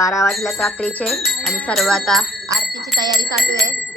12 वाजल्यात रात्रीचे आणि सर्व आता आरतीची तयारी चालू आहे.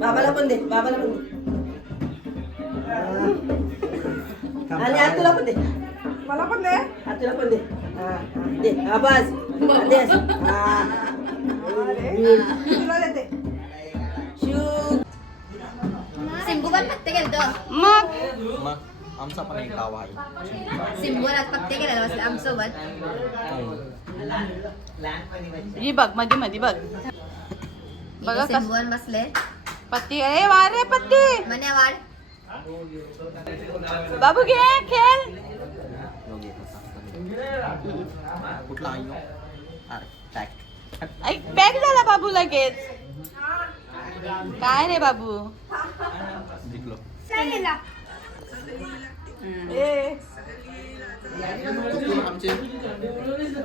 बाबाला पण दे, बाबाला पण दे. आणि आतूला पण दे, मला पण दे. आतूला पण दे. दे आवाज दे. तुला देते. सिंबू पण पत्ते गेलतो. मग आमचा पण एक गाव आहे. सिंबूवर आज पत्ते गेलेला बसले आमच्यासोबत. ही बघ मध्ये मध्ये बघ. बघा सिंबूवर बसले. पत्ती. अरे वार रे पत्ती. मने वाढ. बाबू घे खेळ. कुठला ऐक पॅक झाला बाबू लगेच. काय रे बाबू. जिंकलो.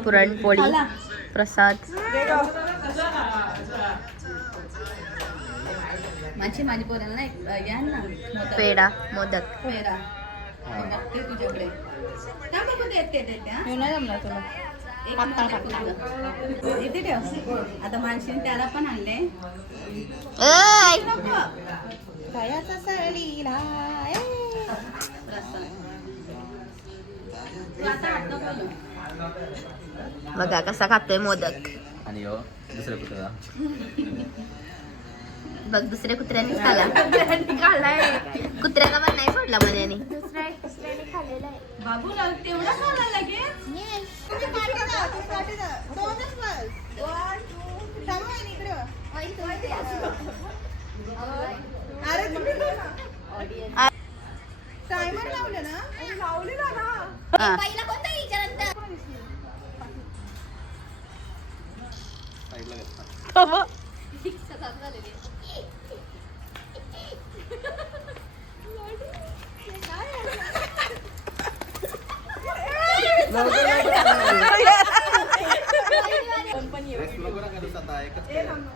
पुरणपोळी प्रसाद. माझी पोरांना नाही घ्या ना. पेढा मोदक. पेढा ते तुझ्याकडे नाही जमला तुला. इथे ठेव. आता माणशीने त्याला पण आणले. कायाचा सळीला बघा कसा खातोय मोदक. आणि दुसऱ्या कुत्र्याला बघ दुसऱ्या कुत्र्याने खाला. कुत्र्याला पण नाही सोडला मण्याने. बाबू तेवढा खाला लगेच. टायमर लावले ना. लावलेला ना. पहिला कोणता विचारांत.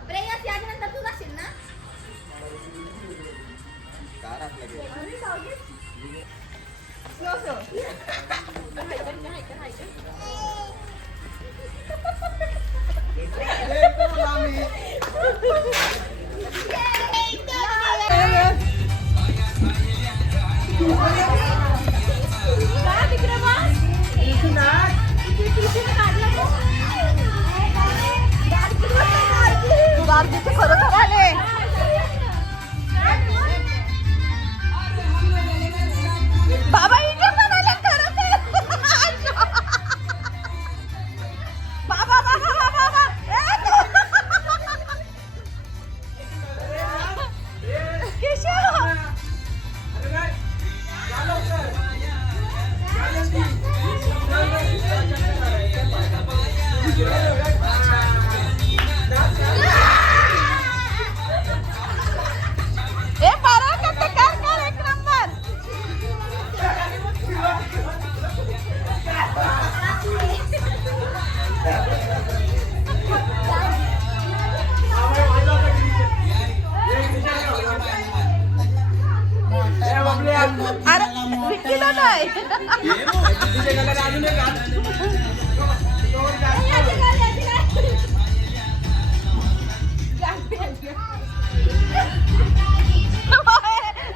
प्रेयस याच्यानंतर तू जाशील ना. खरोखर आले.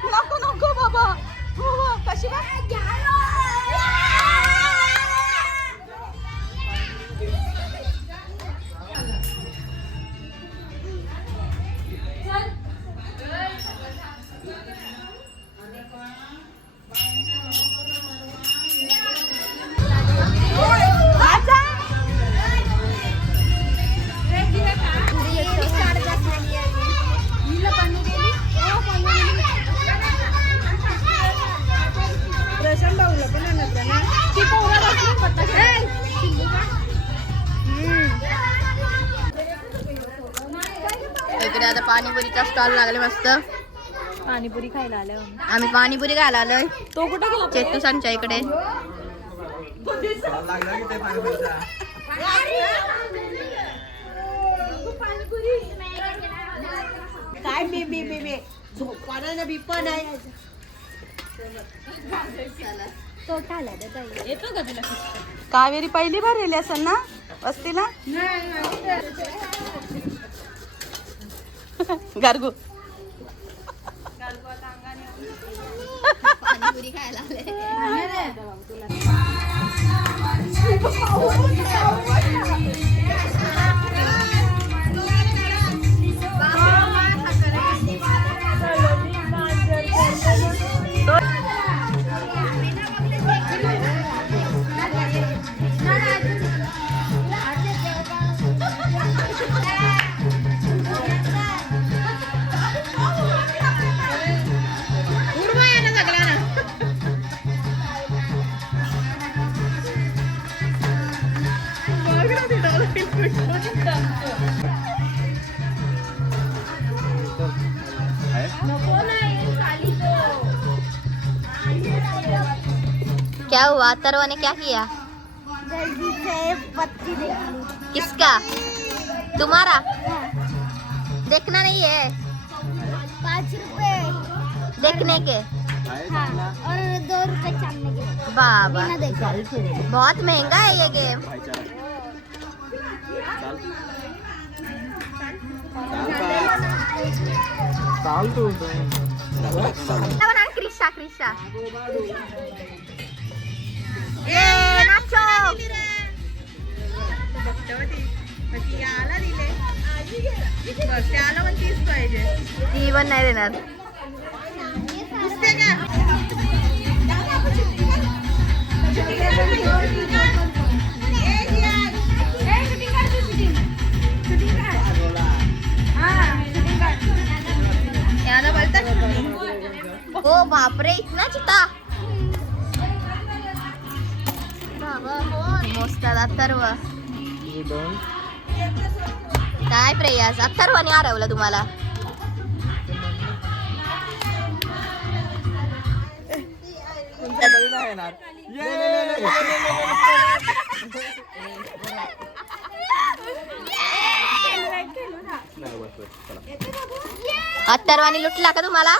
नको नको बाबा कशी बा इकडे आता पाणीपुरीचा स्टॉल लागले मस्त. पाणीपुरी खायला आल्या आम्ही पाणीपुरी खायला आलोय तो कुठे गेला चेतूसांच्या इकडे. काय बी झोपाना ना बिपा नाही. येतो का तुला कावेरी पहिली बार येली असेल ना वस्तीला गारगू पाणीपुरी खायला आले. क्या हुआ? अथर्व ने क्या किया? जल्दी से पत्ती देखी. किसका? तुम्हारा? देखना नहीं है, 5 रुपए. देखने के. हाँ, और 2 रुपए चाटने के. बाबा बिना देखे. बहुत महंगा है ये गेम. क्रिशा क्रिशा नाचो. ती पण नाही देणार. याला बोलतात ओ बापरे इतना चिता. मस्त अथर्व. काय प्रयास अथर्वने हरवलं तुम्हाला. अथर्वानी लुटला का तुम्हाला.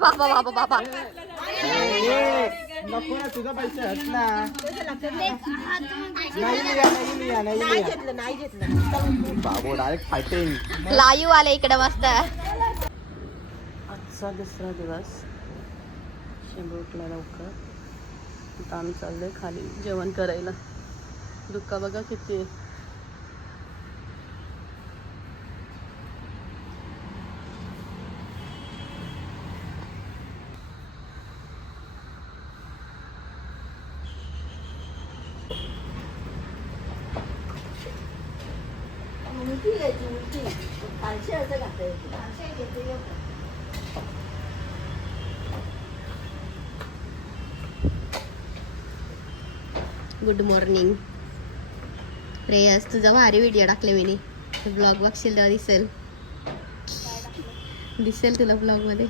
बाबा बाबा बाबा नको ना तुझा पैसे हट ना. नाही घेतलं. बाबू डायरेक्ट फायटिंग. लाईव्ह आले इकडे मस्त. आजचा दुसरा दिवस. शेंबू उठला लवकर. आता आम्ही चाललोय खाली जेवण करायला. दुःखा बघा किती आहे. Good morning Preyas. तुझा भारी व्हिडिओ टाकले मी. ब्लॉग बघशील तेव्हा दिसेल तुला ब्लॉग मध्ये.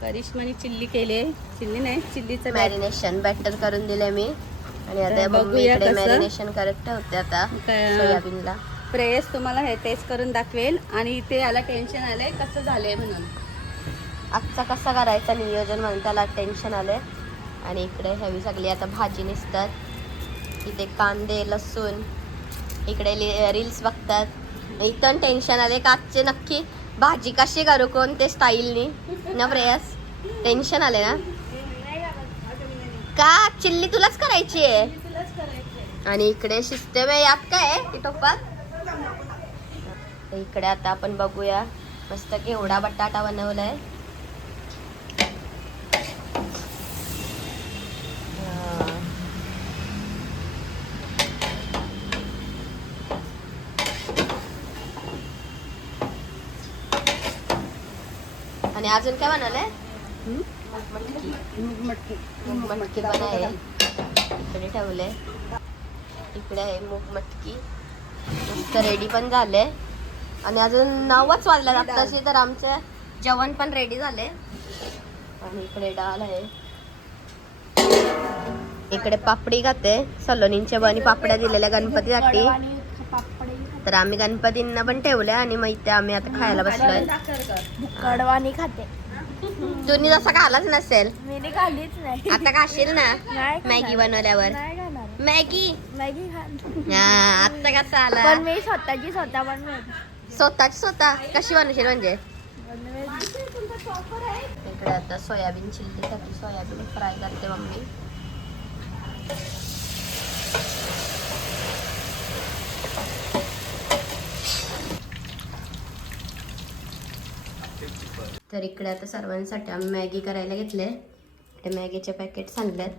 करिश्माने चिल्ली केली. चिल्ली नाही चिल्लीचं मॅरिनेशन बॅटर करून दिले मी. आणि आता मम्मी बघूया इकडे कसं. मॅरिनेशन करत ठेवते आता सोयाबीनला. प्रेयस तुम्हाला हे टेस्ट करून दाखवेल. आणि इथे याला टेन्शन आलंय कसं झालंय म्हणून. आजचा कसा करायचा नियोजन म्हणून त्याला टेन्शन आलंय. आणि इकडे हवी सगळी आता भाजी निसतात. इथे कांदे लसूण, इकडे रील्स बघतात. इथं टेन्शन आले का आजचे नक्की भाजी कशी करू कोणते स्टाईलनी ना प्रेयस. टेन्शन आले ना का चिल्ली तुलाच करायची आहे. आणि इकडे शिस्ते में यात काय आहे टोपात. इकडे आता आपण बघूया मस्त घेवडा बटाटा बनवलाय. आणि अजून काय बनवलंय. मूग मटकी बनाय इकडे ठेवले. इकडे आहे मूग मटकी मस्त रेडी पण झाले. आणि अजून 9च वाजल्या आत्ताशी तर आमचं जेवण पण रेडी झाले. आणि इकडे डाळ आहे. इकडे पापडी खाते सलोनींच्या बनी पापड्या दिलेल्या गणपतीसाठी. तर आम्ही गणपतींना पण ठेवल्या आणि मग इथे आम्ही आता खायला बसलोय. कडवाणी खाते. तुम्ही जसा खालाच नसेल मी खाल्लीच नाही. आता खाशील ना नाही खाणार. मॅगी बनवल्यावर. नाही खाणार. मॅगी मॅगी खाणार. हा आता कसा आला. पण मी स्वतः बनवेन. स्वतः कशी बनवशील म्हणजे. इकडे आता सोयाबीन चिल्लीसाठी सोयाबीन फ्राय करते मम्मी. तर इकडे आता सर्वांसाठी आम्ही मॅगी करायला घेतले. इकडे मॅगीचे पॅकेट्स आणलेत.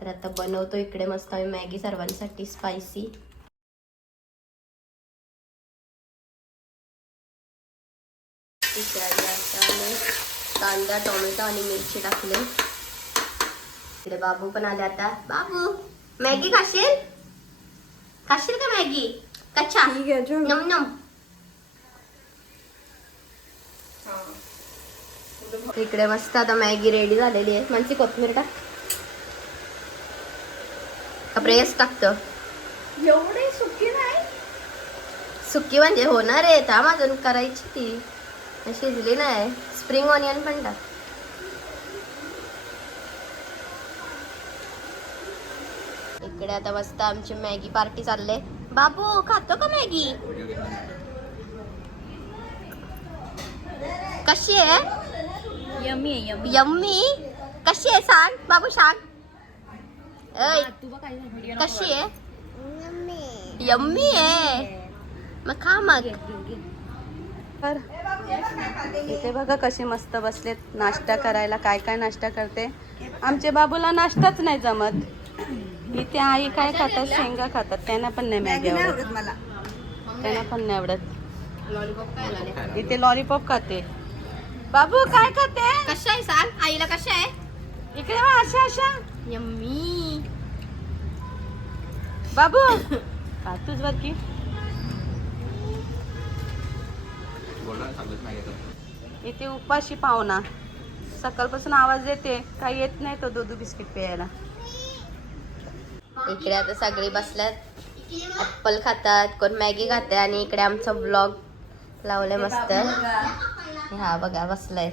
तर आता बनवतो इकडे मस्त आम्ही मॅगी सर्वांसाठी स्पायसी. इकडे आता आम्ही कांदा टोमॅटो आणि मिरची टाकले. इकडे बाबू पण आले आता. बाबू मॅगी खाशील का मॅगी कच्चा नम नम. इकडे मस्त आता मॅगी रेडी झालेली आहे. म्हणजे कोथिंबीर टाक का प्रेस टाकतो. एवढी सुकी नाही. सुकी म्हणजे होणार आहे थांब अजून करायची ती शिजली नाही. स्प्रिंग ऑनियन पण टाक. इकडे आता मस्त आमची मॅगी पार्टी चालले. बाबू खातो का मॅगी. कशी आहे. यम्मी कशी आहे सांग बाबू सांग. कशी आहे. यम्मी आहे मग खा मग. इथे बघा कसे मस्त बसलेत नाश्ता करायला. काय काय नाश्ता करते. आमच्या बाबूला नाश्ताच नाही जमत. इथे आई काय खातात शेंगा खातात. त्यांना पण नाही मॅगी आवडत. त्यांना पण नाही आवडत. इथे लॉलीपॉप खाते. बाबू काय खाते. कशा आहे सांग आईला कशा आहे. इकडे बघ, अशा यम्मी. बाबू खातोच बर की. इथे उपाशी पाहुणा सकाळपासून आवाज येते काही येत नाही तो दूध बिस्किट प्यायला. इकडे आता सगळी बसल्यात. ऍपल खातात कोण मॅगी खाते. आणि इकडे आमचा ब्लॉग लावले मस्त. हा बघा बसलाय.